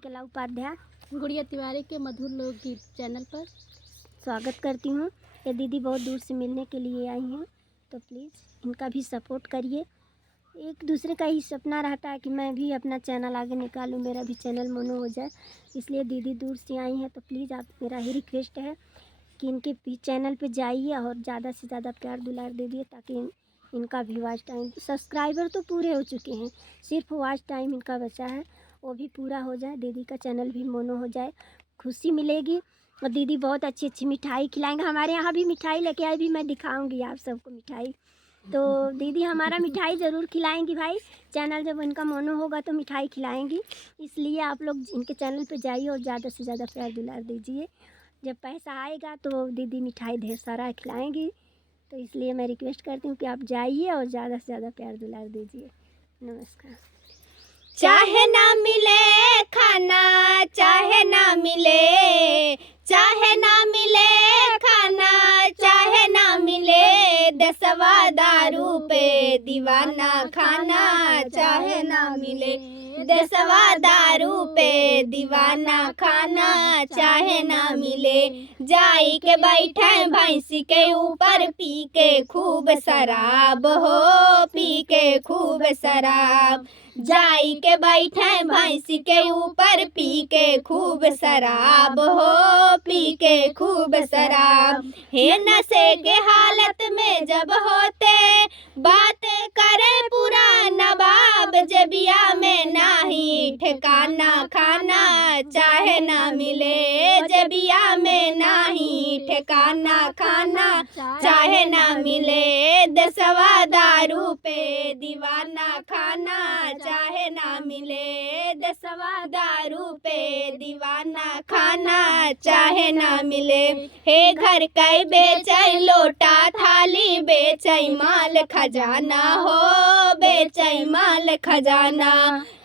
कला उपाध्याय गुड़िया तिवारी के मधुर लोकगीत चैनल पर स्वागत करती हूँ। ये दीदी बहुत दूर से मिलने के लिए आई हैं, तो प्लीज़ इनका भी सपोर्ट करिए। एक दूसरे का ही सपना रहता है कि मैं भी अपना चैनल आगे निकालूं, मेरा भी चैनल मोनो हो जाए। इसलिए दीदी दूर से आई हैं, तो प्लीज़ आप, मेरा ही रिक्वेस्ट है कि इनके चैनल पे जाइए और ज़्यादा से ज़्यादा प्यार दुलार दे दिए, ताकि इनका भी वॉच टाइम, सब्सक्राइबर तो पूरे हो चुके हैं, सिर्फ वॉच टाइम इनका बचा है, वो भी पूरा हो जाए, दीदी का चैनल भी मोनो हो जाए, खुशी मिलेगी। और दीदी बहुत अच्छी अच्छी मिठाई खिलाएंगे। हमारे यहाँ भी मिठाई लेके आई, भी मैं दिखाऊंगी आप सबको मिठाई। तो दीदी हमारा मिठाई ज़रूर खिलाएंगी भाई, चैनल जब इनका मोनो होगा तो मिठाई खिलाएंगी। इसलिए आप लोग इनके चैनल पे जाइए और ज़्यादा से ज़्यादा प्यार दुलार दीजिए। जब पैसा आएगा तो दीदी मिठाई ढेर सारा खिलाएंगी, तो इसलिए मैं रिक्वेस्ट करती हूँ कि आप जाइए और ज़्यादा से ज़्यादा प्यार दुलार दीजिए। नमस्कार। चाहे ना मिले खाना, चाहे ना मिले, चाहे ना मिले खाना, चाहे ना मिले दसवा दारू पे दीवाना खाना, चाहे ना मिले दसवा दारू पे दीवाना खाना, चाहे ना मिले। जाई के बैठे भैंसी के ऊपर पी के खूब शराब हो, पी के खूब शराब। जाई के बैठे भैंसी के ऊपर पी के खूब शराब हो, पी के खूब शराब। हे नशे के हालत में जब होते बात करे पूरा नवाब, जबिया में नाही ठिकाना खाना, चाहे ना मिले जबिया में नाही ठिकाना खाना, चाहे ना मिले दसवा दारू पे दीवाना खाना, चाहे ना मिले दसवा दारू पे दीवाना खाना, चाहे ना मिले। हे घर कई बेचै लोटा थाली, बेचै माल खजाना हो, बेचै माल खजाना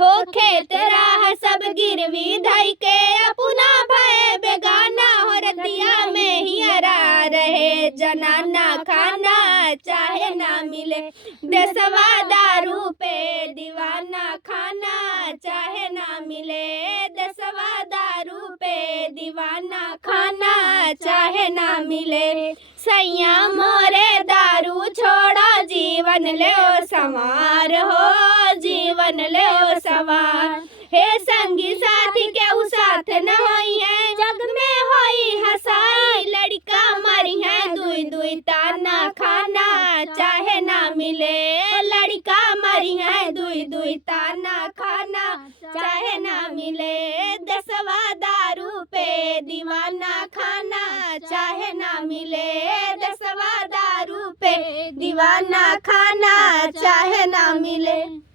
हो। खेत राह सब गिरवी धई के अपना भय बेगाना हो, रतिया में हियरा रहे जनाना खाना, चाहे ना मिले दसवा दारू पे दीवाना खाना, चाहे ना मिले दसवा दारू पे दीवाना खाना, चाहे ना मिले। सैया मोरे दारू छोड़ा, जीवन ले संवार हो, जीवन ले संवार। हे संगी साथी के उ साथ न होई है, जग में होई हसाई, लड़का मरी है दुई दुई ताना खाना, चाहे ना मिले लड़का मरी है दुई दुई ताना खाना, चाहे ना मिले दसवा दारू पे दीवाना खाना, चाहे ना मिले दसवा दारू पे दीवाना खाना, चाहे ना मिले।